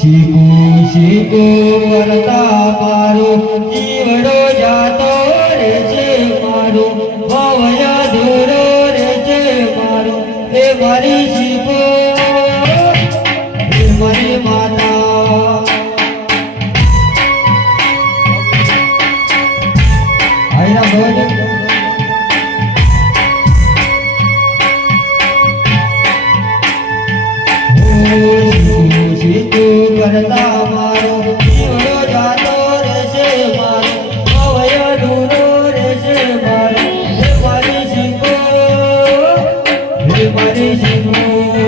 શીખો શીખો કરતા મારું જીવડો જાતો રે છે મારું ભવય ધૂરો રે છે મારું હે મારી શીખો મારી કરતા મારો જીવડો જાતો રહેશે મારો અવય દૂરો રહેશે મારો મારી શીખો મારી શીખો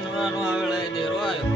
પાંદડા નો આવે દેરો આવ્યો.